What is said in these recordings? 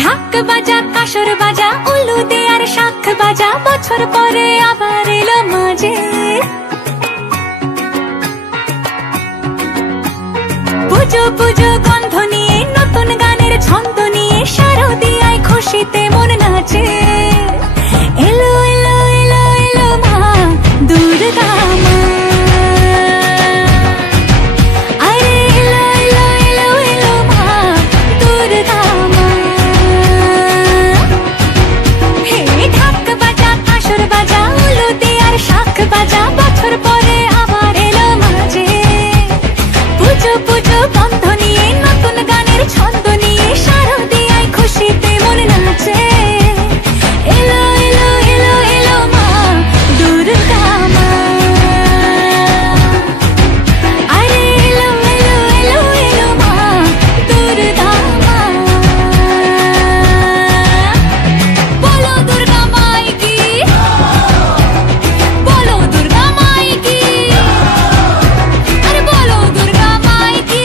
ঢাক বাজা কাসর বাজা উলু দে আর শাখ বাজা, বছর পরে আবার এলো মাঝে। পুজো পুজো গন্ধ নিয়ে নতুন গানের ছন্দ নিয়ে শারদিয়ায় খুশিতে মন নাচে। এলো এলো এলো এলো মা দুর্গা মা, আরে এলো এলো এলো এলো মা দুর্গা মা। হে ঢাক বাজা কাসর বাজা উলু দে আর শাখ বাজা, বছর পরে আবার এলো মাঝে। পুজো পুজো গন্ধ নিয়ে নতুন গানের ছন্দ নিয়ে শারদিয়ায় খুশিতে মন নাচে। এলো এলো এলো এলো মা দুর্গা মা, আরে এলো এলো এলো এলো মা দুর্গা মা। বলো দুর্গা মাই কি, বলো দুর্গা মাই কি, আরে বলো দুর্গা মাই কি।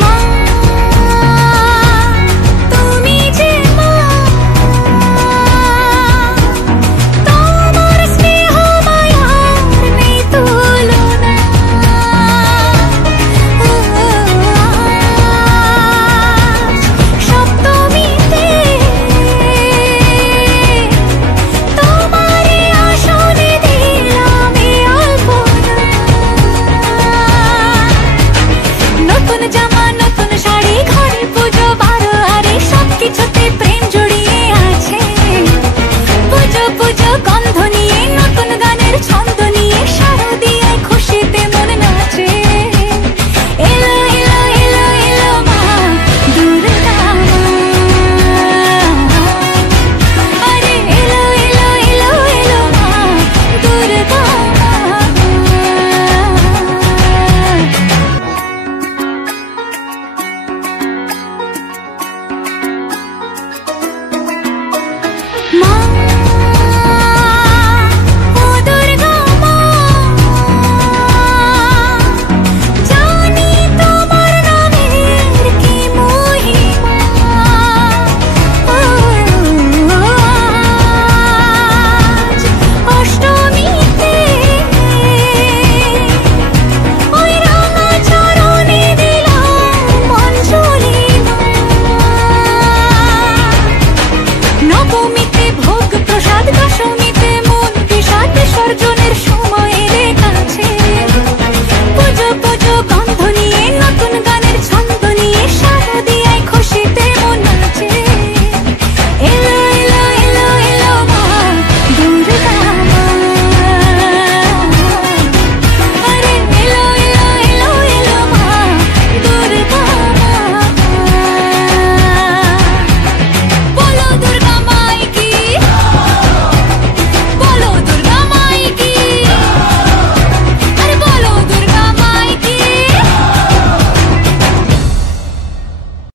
মা তুমি যে মা, তোমার স্নেহ মায়ার নেই তুলনা। সপ্তমীতে তোমারে আসনে দিলাম এই আলপনা। নতুন জামা